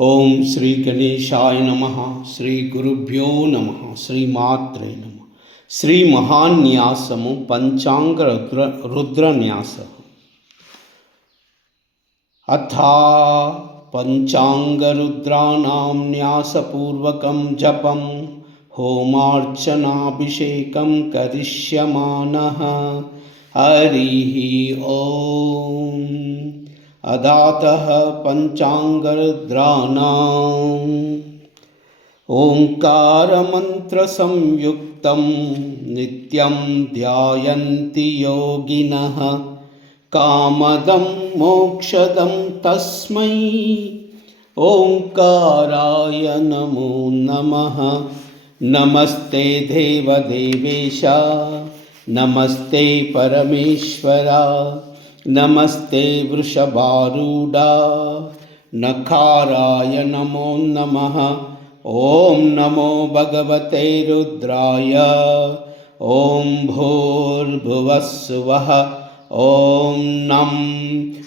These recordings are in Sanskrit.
ఓం శ్రీ గణేశాయ నమః. శ్రీ గురుభ్యో నమః. శ్రీమాత్రే నమః. శ్రీ మహాన్యాసము పంచాంగ రుద్రన్యాస. అథా పంచాంగరుద్రాణం న్యాసపూర్వకం జపం హోమార్చనాభిషేకం కరిష్యమానః. హరిః ఓం. अदातः पंचांगरुद्राणाम् ओंकारमंत्रसंयुक्तं नित्यं ध्यायन्ति योगिनः. कामदं मोक्षदं तस्मै ओंकाराय नमो नमः. नमस्ते देवदेवेश, नमस्ते परमेश्वरा, नमस्ते वृषभारूढ़ा, नखाराय नमो नमः. ओम नमो भगवते रुद्राय. ओम भूर्भुवस्सुवः. ओम नम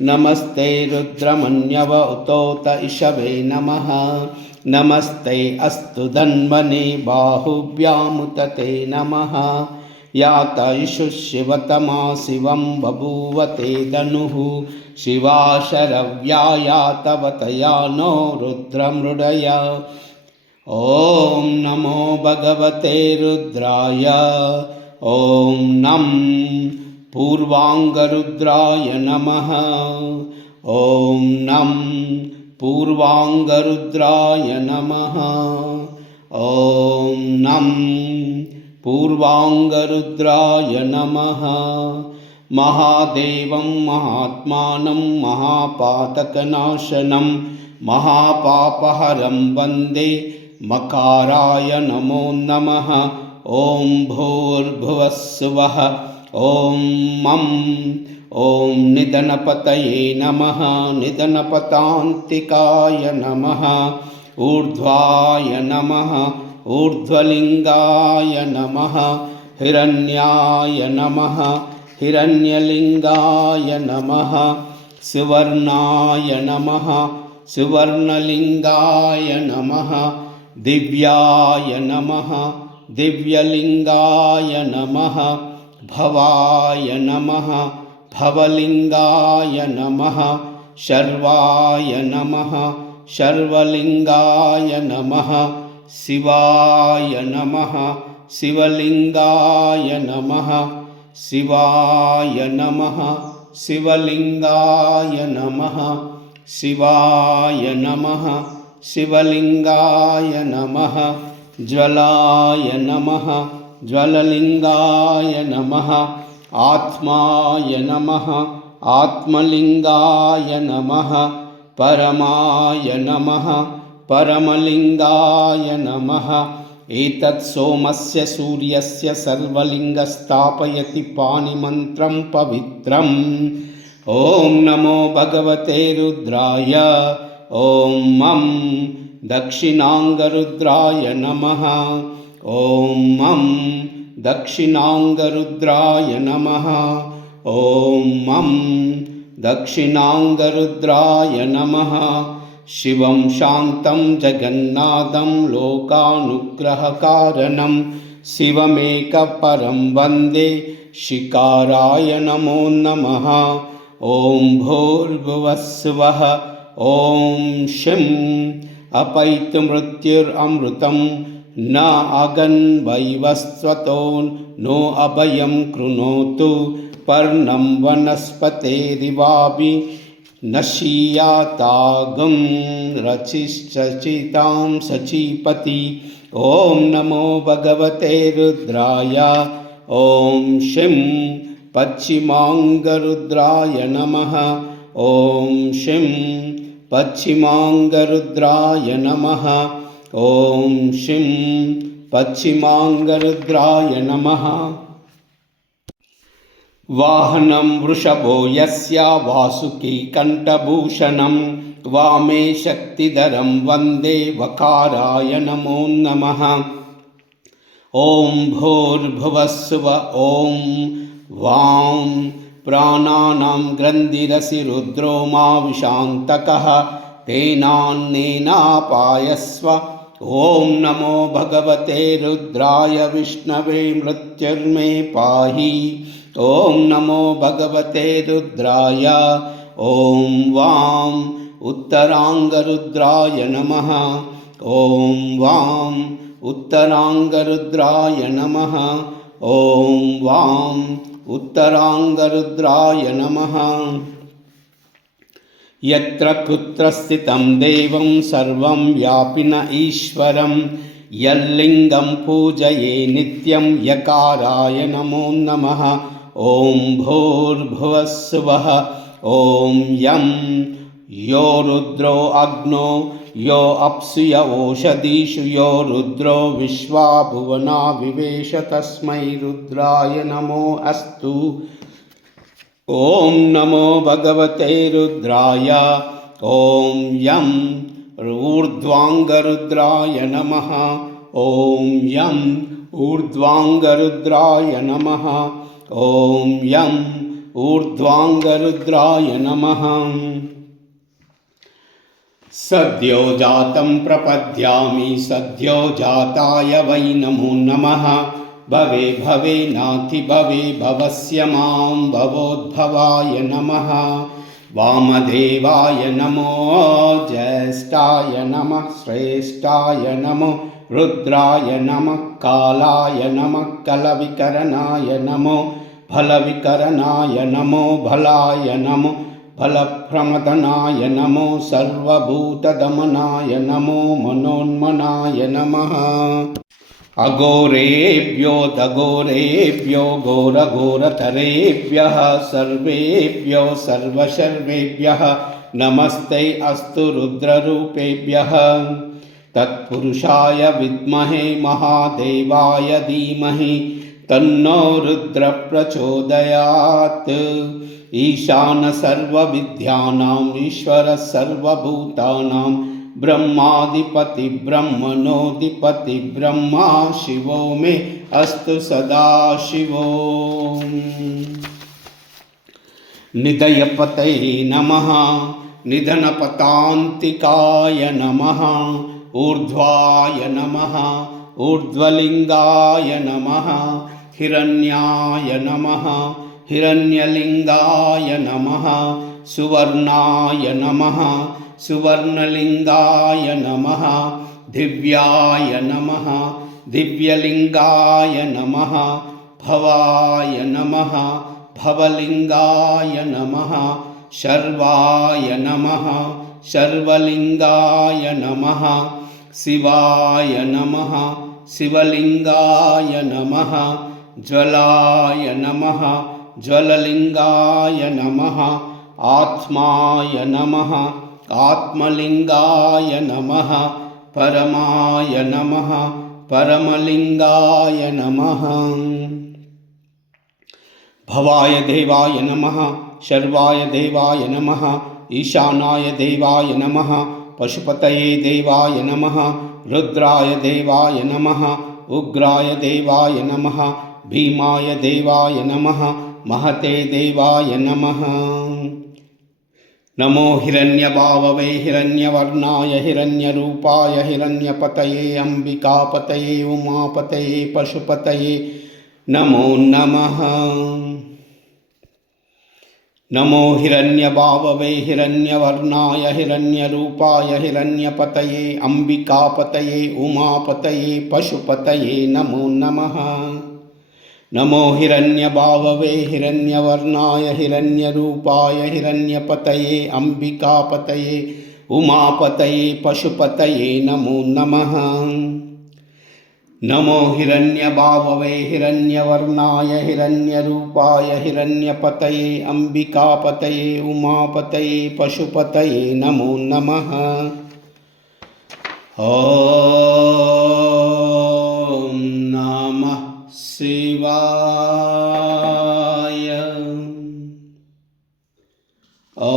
नमस्ते रुद्रमन्यव उतोत इषवे नमः. नमस्ते अस्तु धन्वने बाहुभ्यामुतते नमः. यातयिषु शिवतमा शिवं बभूवते धनुः. शिवा शरव्या तवतया नो रुद्रमृडय. ओम नमो भगवते रुद्राय. ओम नम पूर्वांगरुद्राय नमः. ओम नम पूर्वांगरुद्राय नमः. ओम नम पूर्वांगरुद्राय नमः. महादेवं महात्मानं महापातकनाशनं महापापहरं वन्दे मकाराय नमो नमः. ओम भूर्भुवस्सुवः. ओम मं ओम निधनपतये नमः. निधनपतान्तिकाय नमः. ऊर्ध्वाय नमः. ऊर्ध्वलिंगाय नमः. हिरण्याय नमः. हिरण्यलिंगाय नमः. सुवर्णाय नमः. सुवर्णलिंगाय नमः. दिव्याय नमः. दिव्यलिंगाय नमः. भवाय नमः. भवलिंगाय नमः. शर्वाय नमः. शर्वलिंगाय नमः. शिवाय नमः. शिवलिंगाय नमः. शिवाय नमः. शिवलिंगाय नमः. शिवाय नमः. शिवलिंगाय नमः. ज्वलाय नमः. ज्वललिंगाय नमः. आत्माय नमः. आत्मलिंगाय नमः. परमाय नमः. परमलिंगाय नमः. एतत् सोमस्य सूर्यस्य सर्वलिंगस्थापयति पाणिमन्त्रं पवित्रम्. ओम नमो भगवते रुद्राय. ओम मं दक्षिणांगरुद्राय नमः. ओम मं दक्षिणांगरुद्राय नमः. ओम मं दक्षिणांगरुद्राय नमः. शिवं शान्तं जगन्नाथं लोकानुग्रहकारणं शिवमेकपरं वन्दे शिकाराय नमो नमः. ओम भूर्भुवस्सुवः. ओम शिं अपैतुमृत्युरमृतं न अगन्वैवस्वतो नो अभयं कृणोतु. पर्णं वनस्पतेरिवाभि नशीयातागं रचिश्चचितां सचीपति. ओम नमो भगवते रुद्राय. ओम शिं पश्चिमांगरुद्राय नमः. ओम शिं पश्चिमांगरुद्राय नमः. ओम शिं पश्चिमांगरुद्राय नमः. वाहनं वृषभो यस्य वासुकी कंठभूषणं वामे शक्तिधरं वन्दे वकाराय नमो नमः. ओम भूर्भुवस्सुव. ओम वां प्राणानां ग्रन्थिरसि रुद्रो मा विशान्तकः तेनान्नेनापायस्व। ॐ नमो भगवते रुद्राय विष्णवे मृत्युर्मे पाहि। ॐ नमो भगवते रुद्राय। ॐ वां उत्तरांगरुद्राय नमः। ॐ वां उत्तरांगरुद्राय नमः। ॐ वां उत्तरांगरुद्राय नमः। यत्र कुत्र स्थितं देवं सर्वं व्यापिन ईश्वरं यल्लिङ्गं पूजये नित्यं यकाराय नमो नमः। ॐ भूर्भुवस्सुवः। ॐ यं यो रुद्रो अग्नो यो अप्सु य ओषधीषु यो रुद्रो विश्वा भुवना विवेश तस्मै रुद्राय नमो अस्तु। ॐ नमो भगवते रुद्राय। ॐ यं ऊर्ध्वाङ्गरुद्राय नमः। ॐ यं ऊर्ध्वाङ्गरुद्राय नमः। ॐ यं ऊर्ध्वाङ्गरुद्राय नमः। सद्यो जातं प्रपद्यामि सद्यो जाताय वै नमो नमः। भवे भवे नाति भवे भवस्य मां भवोद्भवाय नमः। वामदेवाय नमो ज्येष्ठाय नमः श्रेष्ठाय नमो रुद्राय नमः कालाय नमः कलविकरणाय नमो फलविकरणाय नमो भलाय नमो फलप्रमदनाय नमो सर्वभूतदमनाय नमो मनोन्मनाय नमः। अघोरेभ्यो दघोरेभ्यो घोरघोरतरेभ्यः सर्वेभ्यो सर्वशर्वेभ्यः नमस्ते अस्तु रुद्ररूपेभ्यः। तत्पुरुषाय विद्महे महादेवाय धीमहि तन्नो रुद्र प्रचोदयात्। ईशान सर्वविद्यानां ईश्वर सर्वभूतानां ब्रह्माधिपति ब्रह्मणोऽधिपति ब्रह्मा शिवो मे अस्तु सदा शिवो। निधयपतये नमः। निधनपतान्तिकाय नमः। ऊर्ध्वाय नमः। ऊर्ध्वलिङ्गाय नमः। हिरण्याय नमः। हिरण्यलिङ्गाय नमः। सुवर्णाय नमः। सुवर्णलिङ्गाय नमः। दिव्याय नमः। दिव्यलिङ्गाय नमः। भवाय नमः। भवलिङ्गाय नमः। शर्वाय नमः। शर्वलिङ्गाय नमः। शिवाय नमः। शिवलिङ्गाय नमः। ज्वलाय नमः। ज्वललिङ्गाय नमः। आत्माय नमः। आत्मलिङ्गाय नमः। परमाय नमः। परमलिङ्गाय नमः। भवाय देवाय नमः। शर्वाय देवाय नमः। ईशानाय देवाय नमः। पशुपतये देवाय नमः। रुद्राय देवाय नमः। उग्राय देवाय नमः। भीमाय देवाय नमः। महते देवाय नमः। नमो हिरण्यभाववे हिरण्यवर्णाय हिरण्यरूपाय हिरण्यपतये अम्बिकापतये उमापतये पशुपतये नमो नमः। नमो हिरण्यभाववे हिरण्यवर्णाय हिरण्यरूपाय हिरण्यपतये अम्बिकापतये उमापतये पशुपतये नमो नमः। नमो हिरण्यभाववे हिरण्यवर्णाय हिरण्यरूपाय हिरण्यपतये अम्बिकापतये उमापतये पशुपतये नमो नमः। नमो हिरण्यभाववे हिरण्यवर्णाय हिरण्यरूपाय हिरण्यपतये अम्बिकापतये उमापतये पशुपतये नमो नमः। ॐ नमः शिवाय। ॐ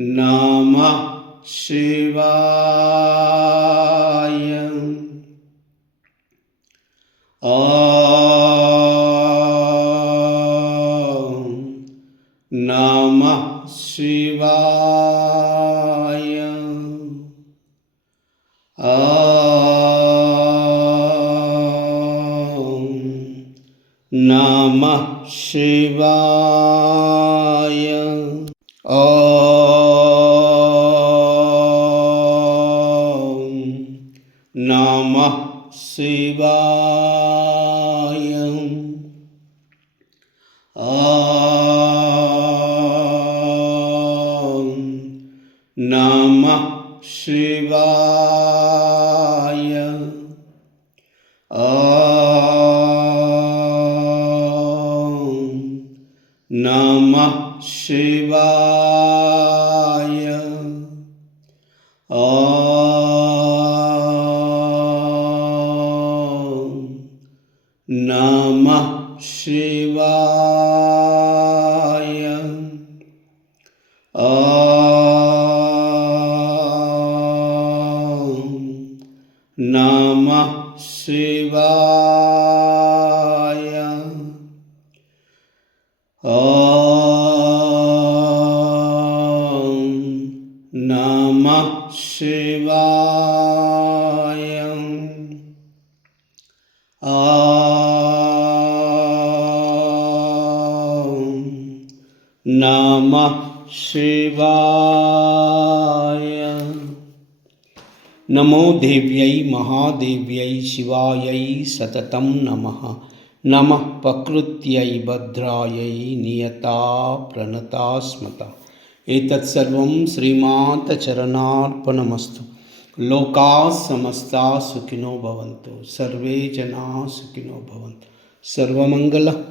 नमः शिवाय। ॐ नमः शिवाय। ॐ नमः शिवाय। ॐ नमः शिवाय। ॐ नमः शिवाय। ॐ नमः शिवाय। ॐ नमः शिवाय। ॐ नमः शिवाय। ॐ नमः शिवाय। ॐ नमः शिवाय। नमो देव्यै महादेव्यै शिवायै सततं नमः। नमः प्रकृत्यै भद्रायै नियता प्रणता स्मता। एतत्सर्वं श्रीमातचरणार्पणमस्तु। लोकाः समस्ताः सुखिनो भवन्तु, सर्वे जनाः सुखिनो भवन्तु। सर्वमङ्गल